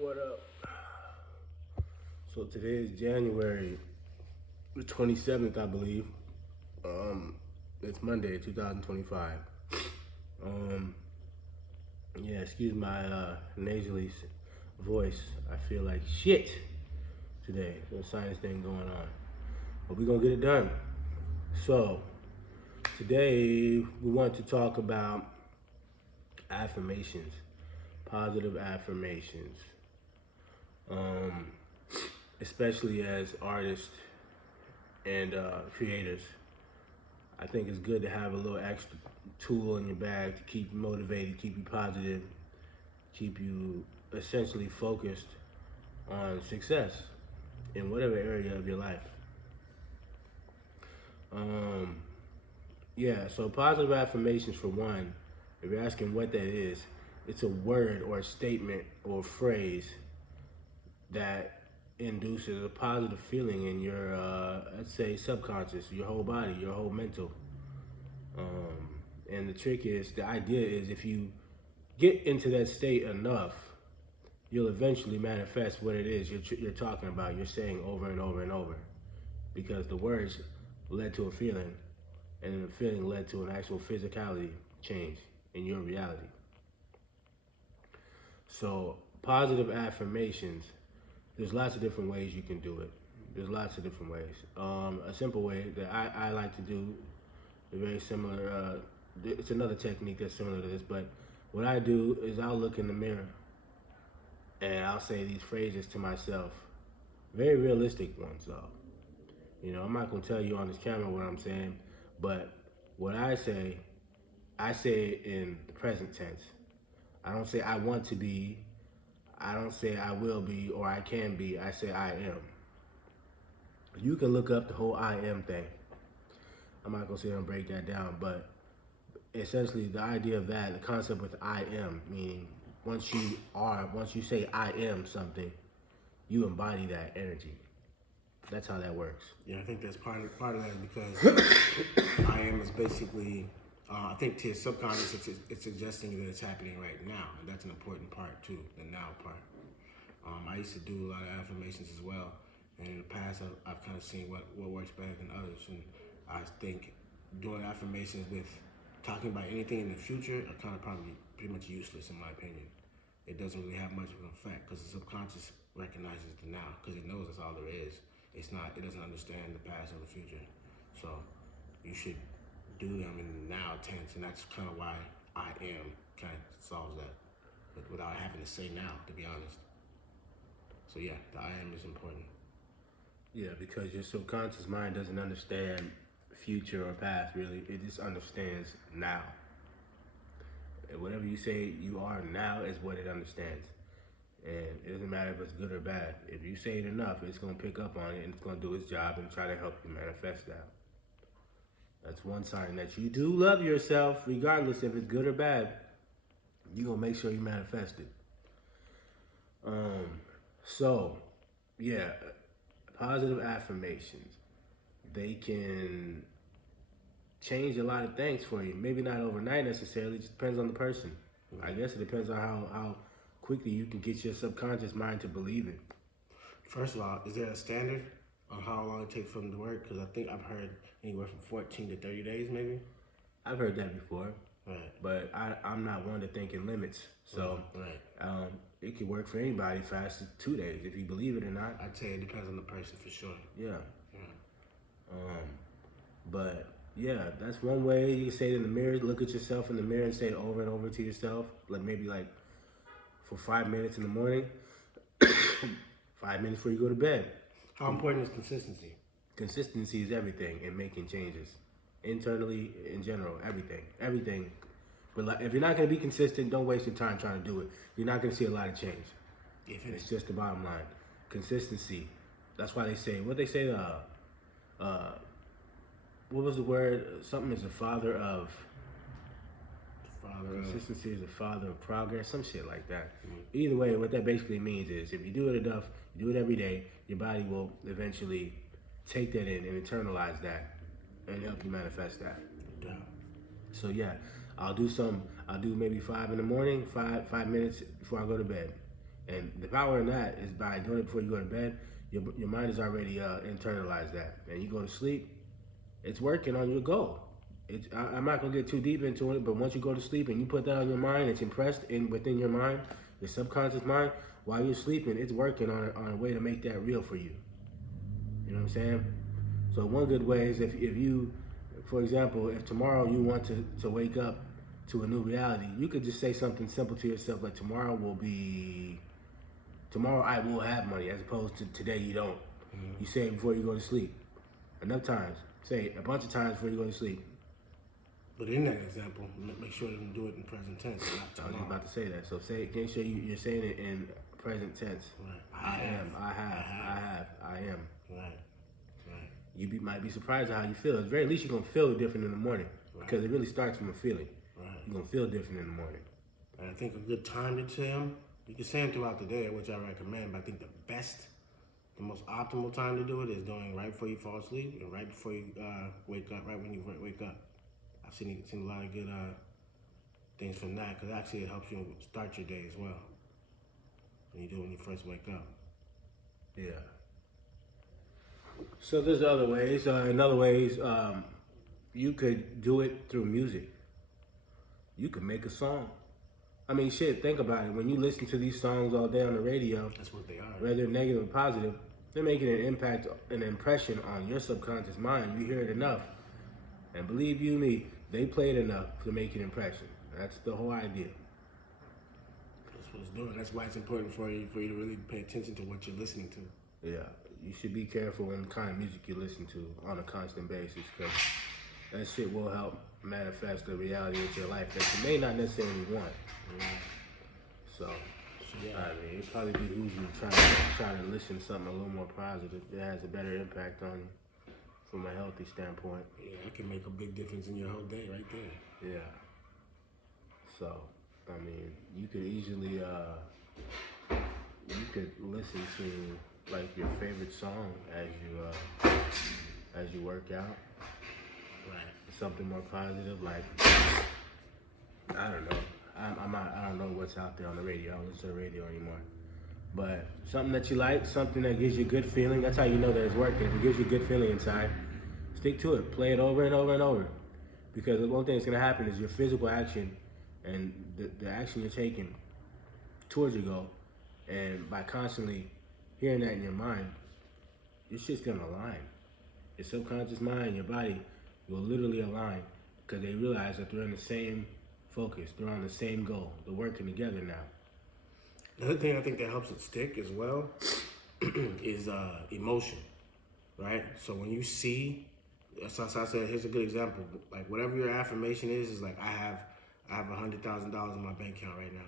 What up? So today is January the 27th, I believe. It's Monday, 2025. Um, yeah, excuse my nasally voice. I feel like shit today. There's a sinus thing going on. But we're gonna get it done. So, today we want to talk about affirmations, positive affirmations. Um, Especially as artists and creators. I think it's good to have a little extra tool in your bag to keep you motivated, keep you positive, keep you essentially focused on success in whatever area of your life. Um, yeah, so positive affirmations, for one, if you're asking what that is, it's a word or a statement or a phrase that induces a positive feeling in your, let's say, subconscious, your whole body, your whole mental. And the trick is, the idea is, if you get into that state enough, you'll eventually manifest what it is you're talking about, you're saying over and over and over. Because the words led to a feeling, and then the feeling led to an actual physicality change in your reality. So, positive affirmations, there's lots of different ways you can do it. There's lots of different ways. A simple way that I like to do, very similar, it's another technique that's similar to this, but what I do is I'll look in the mirror and I'll say these phrases to myself. Very realistic ones, though. You know, I'm not going to tell you on this camera what I'm saying, but what I say it in the present tense. I don't say I want to be, I don't say I will be or I can be, I say I am. You can look up the whole I am thing. I'm not gonna sit here and break that down, but essentially the idea of that, the concept with I am, meaning once you say I am something, you embody that energy. That's how that works. Yeah, I think that's part of that because I am is basically, I think to your subconscious, it's suggesting that it's happening right now, and that's an important part too, the now part. I used to do a lot of affirmations as well, and in the past I've kind of seen what works better than others, and I think doing affirmations with talking about anything in the future are kind of probably pretty much useless in my opinion. It doesn't really have much of an effect because the subconscious recognizes the now because it knows that's all there is. It doesn't understand the past or the future. So you should do them in the now tense, and that's kind of why I am kind of solves that, but without having to say now, to be honest. So yeah, the I am is important. Yeah, because your subconscious mind doesn't understand future or past, really. It just understands now. And whatever you say you are now is what it understands. And it doesn't matter if it's good or bad. If you say it enough, it's going to pick up on it and it's going to do its job and try to help you manifest that. That's one sign that you do love yourself, regardless if it's good or bad. You're going to make sure you manifest it. So, yeah, positive affirmations, they can change a lot of things for you. Maybe not overnight necessarily, it just depends on the person. I guess it depends on how quickly you can get your subconscious mind to believe it. First of all, is there a standard on how long it takes for them to work? Because I think I've heard anywhere from 14 to 30 days maybe. I've heard that before. Right. But I'm not one to think in limits. So right. It could work for anybody fast as 2 days, if you believe it or not. I'd say it depends on the person for sure. Yeah. But yeah, that's one way. You can say it in the mirror, look at yourself in the mirror and say it over and over to yourself. Maybe for 5 minutes in the morning, 5 minutes before you go to bed. How important is consistency? Consistency is everything in making changes. Internally, in general, everything. But if you're not going to be consistent, don't waste your time trying to do it. You're not going to see a lot of change. It's just the bottom line. Consistency. That's why they say, what was the word? Something is the father of... Consistency is the father of progress, some shit like that. Either way, what that basically means is if you do it enough, you do it every day, your body will eventually take that in and internalize that and help you manifest that. Yeah. So yeah, I'll do maybe 5 in the morning, five minutes before I go to bed. And the power in that is by doing it before you go to bed. Your mind has already internalized that, and you go to sleep. It's working on your goal. I'm not gonna get too deep into it, but once you go to sleep and you put that on your mind, it's impressed within your mind, your subconscious mind. While you're sleeping, it's working on a way to make that real for you. You know what I'm saying? So one good way is if you, for example, if tomorrow you want to wake up to a new reality, you could just say something simple to yourself like tomorrow I will have money, as opposed to today you don't. You say it before you go to sleep. Enough times. Say it a bunch of times before you go to sleep. But in that example, make sure to do it in present tense, not I was tomorrow. just about to say that. So make sure you're saying it in present tense. Right. I am. I am. Right. Right. You might be surprised at how you feel. At the very least, you're gonna feel different in the morning, because it really starts from a feeling. Right. You're gonna feel different in the morning. And I think a good time to say them, you can say them throughout the day, which I recommend, but I think the most optimal time to do it is doing right before you fall asleep and right before you wake up, right when you wake up. I've seen a lot of good things from that, because actually it helps you start your day as well. When you do it when you first wake up. Yeah. So there's other ways. In other ways, you could do it through music. You could make a song. I mean, shit, think about it. When you listen to these songs all day on the radio, That's what they are. whether negative or positive, they're making an impact, an impression on your subconscious mind. You hear it enough. And believe you me, they played enough to make an impression. That's the whole idea. That's what it's doing. That's why it's important for you to really pay attention to what you're listening to. Yeah, you should be careful on the kind of music you listen to on a constant basis, because that shit will help manifest the reality of your life that you may not necessarily want. So, Yeah. I mean, it probably behooves you to try to listen to something a little more positive that has a better impact on you from a healthy standpoint. Yeah, that can make a big difference in your whole day right there. Yeah. So, I mean, you could easily, you could listen to like your favorite song as you work out. Right. Something more positive, like I don't know. I don't know what's out there on the radio. I don't listen to the radio anymore. But something that you like, something that gives you a good feeling. That's how you know that it's working. If it gives you a good feeling inside, stick to it. Play it over and over and over. Because the one thing that's gonna happen is your physical action and the action you're taking towards your goal, and by constantly hearing that in your mind, your shit's gonna align. Your subconscious mind, your body will literally align, because they realize that they're in the same focus, they're on the same goal, they're working together now. The other thing I think that helps it stick as well is emotion, right? So when you see, so I said, here's a good example. Like whatever your affirmation is like I have $100,000 in my bank account right now.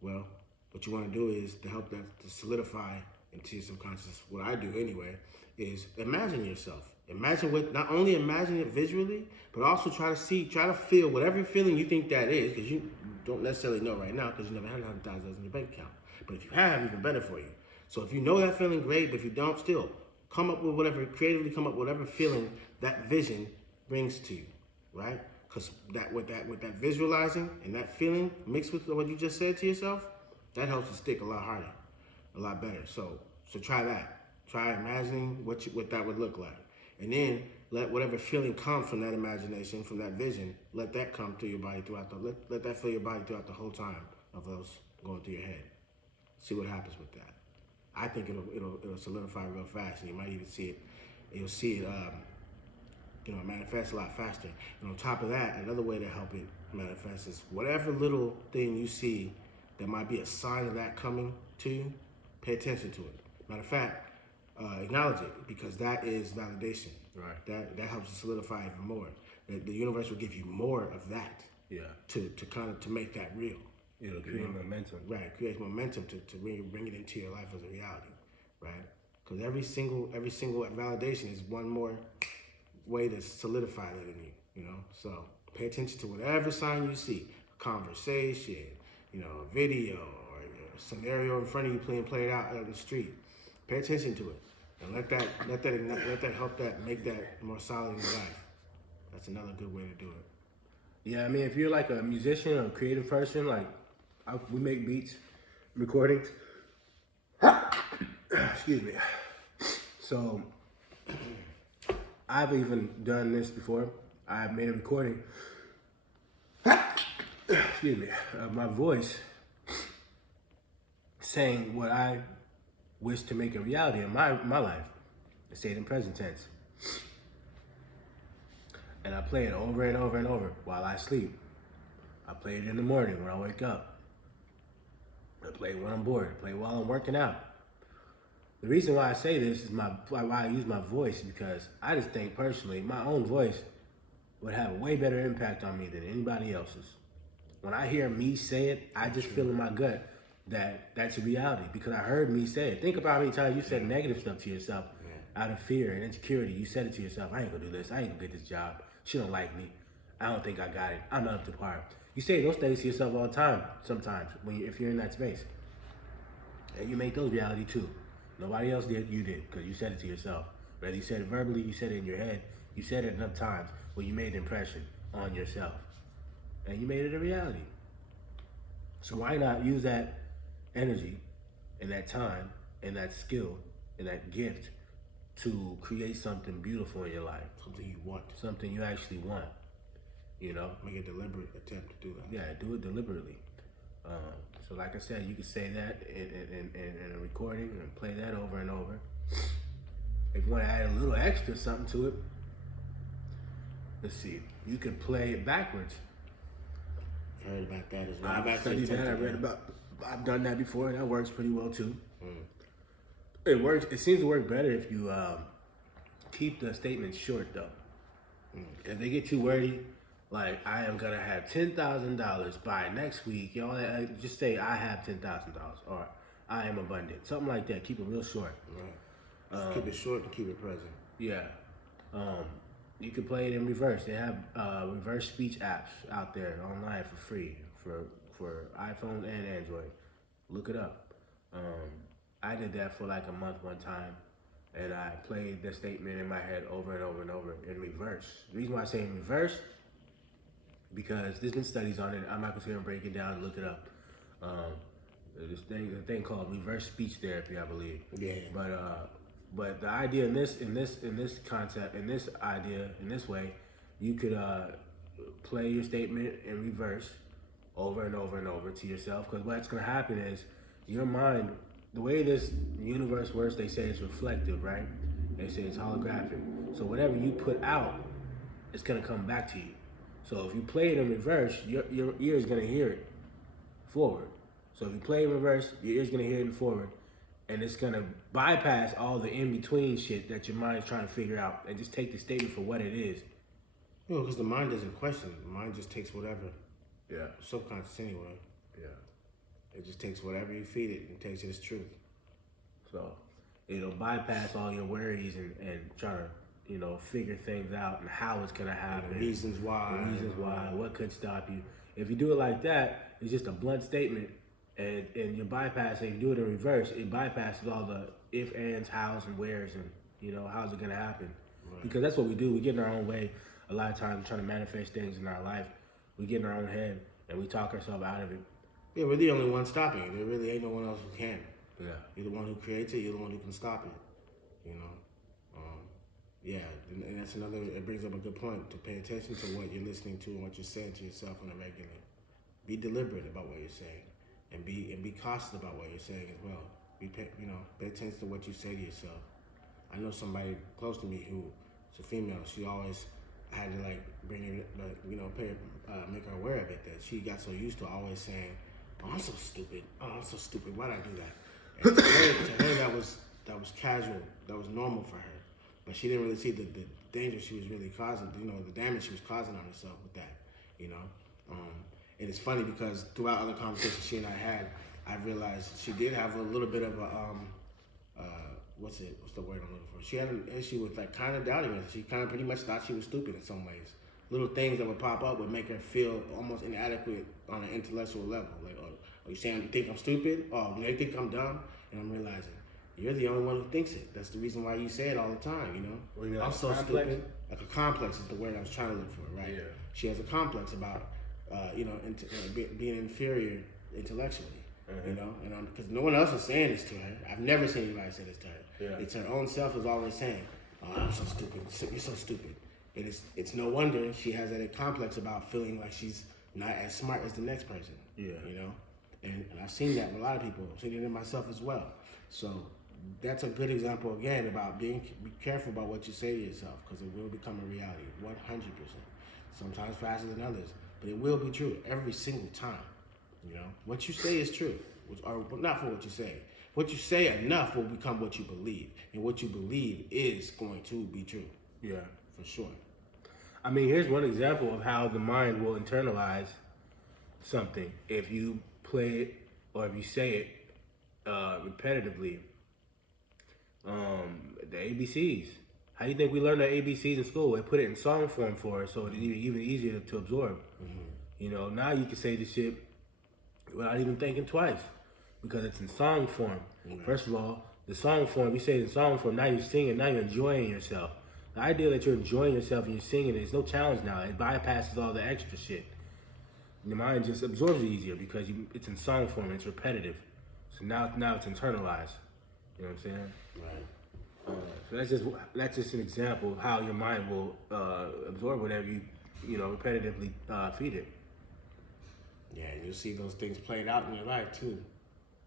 Well, what you want to do is to help that to solidify into your subconscious. What I do anyway is imagine yourself. Not only imagine it visually, but also try to feel whatever feeling you think that is, because you don't necessarily know right now because you never had $100,000 in your bank account. But if you have, even better for you. So if you know that feeling, great. But if you don't, still creatively come up with whatever feeling that vision brings to you, right? Because with that visualizing and that feeling mixed with what you just said to yourself, that helps it stick a lot harder, a lot better. So try that. Try imagining what that would look like. And then let whatever feeling come from that imagination, from that vision, let that come through your body let that fill your body throughout the whole time of those going through your head. See what happens with that. I think it'll solidify real fast, and you might even see it. You'll see it, manifest a lot faster. And on top of that, another way to help it manifest is whatever little thing you see that might be a sign of that coming to you, pay attention to it. Matter of fact, acknowledge it, because that is validation. Right. That helps you solidify even more. The universe will give you more of that. Yeah. To make that real. It'll create momentum. Right. Create momentum to bring it into your life as a reality. Right. Because every single validation is one more way to solidify that in you. So pay attention to whatever sign you see, a conversation, a video, or a scenario in front of you being played out on the street. Pay attention to it, and let that help make that more solid in your life. That's another good way to do it. Yeah, I mean, if you're like a musician or a creative person, like we make beats, recording. Excuse me. So I've even done this before. I've made a recording. Excuse me. Of my voice saying what I wish to make a reality in my life. I say it in present tense. And I play it over and over and over while I sleep. I play it in the morning when I wake up. I play it when I'm bored. I play it while I'm working out. The reason why I say this is why I use my voice, because I just think personally my own voice would have a way better impact on me than anybody else's. When I hear me say it, I just feel in my gut that that's a reality because I heard me say it. Think about how many times you said negative stuff to yourself out of fear and insecurity. You said it to yourself, I ain't gonna do this, I ain't gonna get this job, she don't like me, I don't think I got it, I'm not up to par. You say those things to yourself all the time sometimes if you're in that space. And you make those reality too. Nobody else did, you did, because you said it to yourself. Whether you said it verbally, you said it in your head, you said it enough times where you made an impression on yourself. And you made it a reality. So why not use that energy and that time and that skill and that gift to create something beautiful in your life? Something you want. Something you actually want, you know? Make a deliberate attempt to do that. Yeah, do it deliberately. So like I said, you can say that in a recording and play that over and over. If you want to add a little extra something to it, let's see, you can play it backwards. I've heard about that as well. I've studied that. I've done that before. That works pretty well too. It works. It seems to work better if you keep the statements short though. If they get too wordy, like I am gonna have $10,000 by next week, y'all just say I have $10,000 or I am abundant, something like that. Keep it real short. Right. Keep it short and keep it present. Yeah. You can play it in reverse. They have reverse speech apps out there online for free for iPhone and Android. Look it up. I did that for like a month one time, and I played the statement in my head over and over and over in reverse. The reason why I say in reverse, because there's been studies on it. I'm not gonna sit here and break it down and look it up. There's a thing called reverse speech therapy, I believe. Yeah. But the idea in this concept, in this idea, in this way, you could play your statement in reverse over and over and over to yourself. Because what's gonna happen is your mind, the way this universe works, they say it's reflective, right? They say it's holographic. So whatever you put out, it's gonna come back to you. So if you play it in reverse, your ear is gonna hear it forward. So if you play in reverse, your ear's gonna hear it forward, and it's gonna bypass all the in-between shit that your mind's trying to figure out and just take the statement for what it is. You know, because the mind doesn't question it. The mind just takes whatever. Yeah. Subconscious anyway. Yeah. It just takes whatever you feed it and takes it as truth. So it'll bypass all your worries and trying to, figure things out and how it's gonna happen. And the reasons why. What could stop you. If you do it like that, it's just a blunt statement, and you bypass it. You do it in reverse, it bypasses all the if, ands, hows, and wheres, and how's it gonna happen? Right. Because that's what we do. We get in our own way a lot of times, trying to manifest things in our life. We get in our own head and we talk ourselves out of it. Yeah, we're the only one stopping it. There really ain't no one else who can. Yeah. You're the one who creates it. You're the one who can stop it. Yeah, and that's another. It brings up a good point to pay attention to what you're listening to and what you're saying to yourself on a regular. Be deliberate about what you're saying, and be cautious about what you're saying as well. Pay attention to what you say to yourself. I know somebody close to me who's a female. She always had to bring her, make her aware of it. That she got so used to always saying, "Oh, I'm so stupid. Oh, I'm so stupid. Why'd I do that?" And to her, that was casual. That was normal for her. But she didn't really see the danger she was really causing, the damage she was causing on herself with that, And it's funny because throughout other conversations she and I had, I realized she did have a little bit of a, what's the word I'm looking for? She had an issue with kind of doubting her. She kind of pretty much thought she was stupid in some ways. Little things that would pop up would make her feel almost inadequate on an intellectual level. Like, are you saying you think I'm stupid? Oh, do they think I'm dumb? And I'm realizing, you're the only one who thinks it. That's the reason why you say it all the time, Well, you I'm so complex? stupid. Like a complex is the word I was trying to look for, right? Yeah. She has a complex about, being inferior intellectually. You know, and because no one else is saying this to her. I've never seen anybody say this to her. Yeah. It's her own self is always saying, "Oh, I'm so stupid. You're so stupid." It's no wonder she has that complex about feeling like she's not as smart as the next person. Yeah. You know, and I've seen that with a lot of people. I've seen it in myself as well. So that's a good example again about be careful about what you say to yourself, because it will become a reality 100%. Sometimes faster than others, but it will be true every single time. You know, what you say is true, or not for what you say. What you say enough will become what you believe, and what you believe is going to be true. Yeah. For sure. I mean, here's one example of how the mind will internalize something. If you play it or if you say it repetitively, the ABCs. How do you think we learn the ABCs in school? They put it in song form for us, so it's even easier to absorb. You know, now you can say the shit without even thinking twice, because it's in song form. First of all, the song form, you say it in song form, now you're singing, now you're enjoying yourself. The idea that you're enjoying yourself and you're singing, there's no challenge now. It bypasses all the extra shit. Your mind just absorbs it easier because it's in song form, it's repetitive. So now it's internalized. You know what I'm saying? Right. So that's just an example of how your mind will absorb whatever you repetitively feed it. Yeah, and you'll see those things played out in your life too.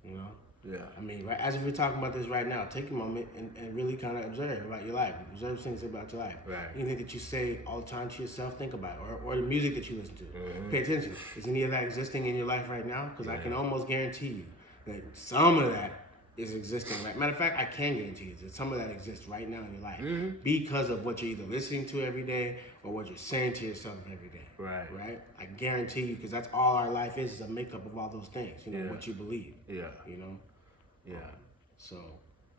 You know? Yeah. I mean, right, as if we're talking about this right now, take a moment and really kind of observe about your life. Observe things about your life. Right. Anything that you say all the time to yourself, think about it. Or the music that you listen to. Mm-hmm. Pay attention. Is any of that existing in your life right now? Because I can almost guarantee you that some of that is existing. Right. Matter of fact, I can guarantee you that some of that exists right now in your life because of what you're either listening to every day or what you're saying to yourself every day. Right. Right. I guarantee you, because that's all our life is a makeup of all those things. You know, what you believe. Yeah. You know. Yeah. So,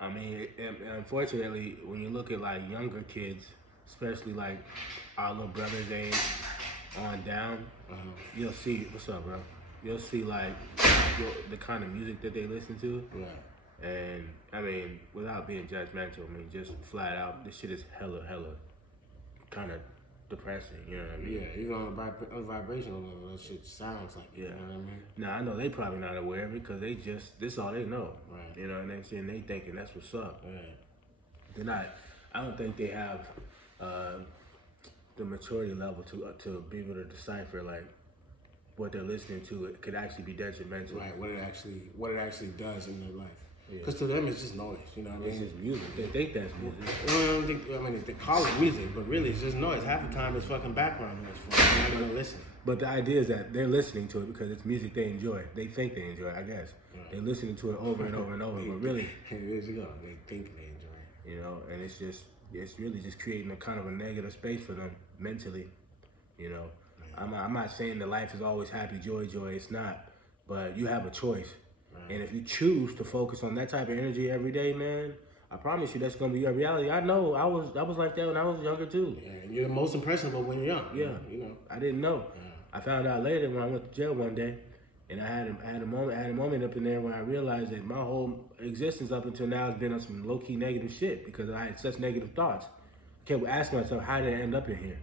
I mean, and unfortunately, when you look at like younger kids, especially like our little brother's age on down, you'll see, what's up, bro? You'll see like the kind of music that they listen to. yeah. And I mean, without being judgmental, I mean, just flat out, this shit is hella kind of depressing, you know what I mean? Yeah, even on the vibrational level, that shit sounds like it, you know what I mean? Now, I know they probably not aware of it because this all they know. Right. You know what I'm saying? They thinking that's what's up. Right. They're not, I don't think they have the maturity level to be able to decipher like what they're listening to. It could actually be detrimental. Right, what it actually does in their life. Because to them, it's just noise, you know what I mean? It's just music. They think that's music. I mean, they call it music, but really it's just noise. Half the time it's fucking background noise for them. They're not gonna listen. But the idea is that they're listening to it because it's music they enjoy. They think they enjoy it, I guess. Right. They're listening to it over and over and over, but really, there you go. They think they enjoy it. You know, and it's really just creating a kind of a negative space for them mentally. You know, I'm not saying that life is always happy, joy. It's not, but you have a choice. Right. And if you choose to focus on that type of energy every day, man, I promise you that's gonna be your reality. I know I was like that when I was younger too. Yeah, and you're the most impressionable when you're young. Yeah, you know. I didn't know. Yeah. I found out later when I went to jail one day, and I had a moment up in there when I realized that my whole existence up until now has been on some low key negative shit because I had such negative thoughts. I kept asking myself, how did I end up in here?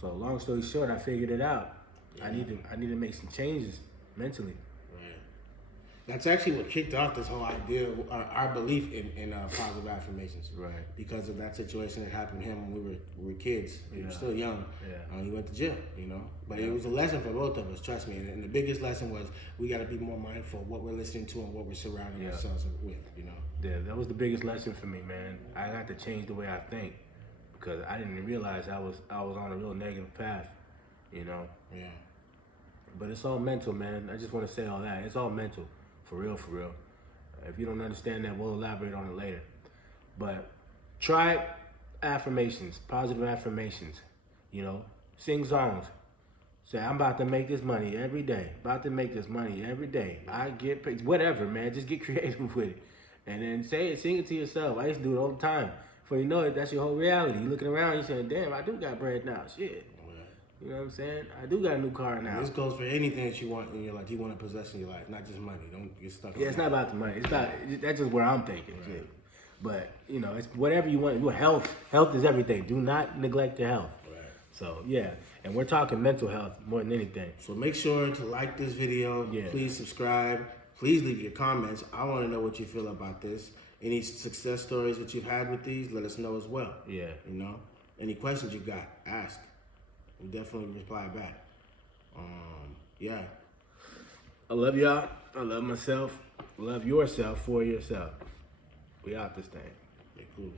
So long story short, I figured it out. I need to make some changes mentally. That's actually what kicked off this whole idea, our belief in positive affirmations. Right. Because of that situation that happened to him when we were kids. We were still young. Yeah. He went to jail, you know. But it was a lesson for both of us, trust me. And the biggest lesson was we got to be more mindful of what we're listening to and what we're surrounding ourselves with, you know. Yeah, that was the biggest lesson for me, man. I had to change the way I think because I didn't realize I was on a real negative path, you know. Yeah. But it's all mental, man. I just want to say all that. It's all mental. For real. If you don't understand that, we'll elaborate on it later. But try affirmations, positive affirmations. You know, sing songs. Say, I'm about to make this money every day. About to make this money every day. I get paid. Whatever, man. Just get creative with it. And then say it, sing it to yourself. I used to do it all the time. Before you know it, that's your whole reality. You're looking around, you're saying, damn, I do got bread now. Shit. You know what I'm saying? I do got a new car now. This goes for anything that you want in your life. You want to possess in your life, not just money. Don't get stuck on it's not about the money. It's about, that's just where I'm thinking. Right. But, you know, it's whatever you want. Your health is everything. Do not neglect your health. Right. So yeah, and we're talking mental health more than anything. So make sure to like this video. Yeah. Please subscribe. Please leave your comments. I want to know what you feel about this. Any success stories that you've had with these, let us know as well. Yeah. You know, any questions you got, ask. We definitely reply back. Yeah. I love y'all. I love myself. Love yourself for yourself. We out this thing. Yeah, cool.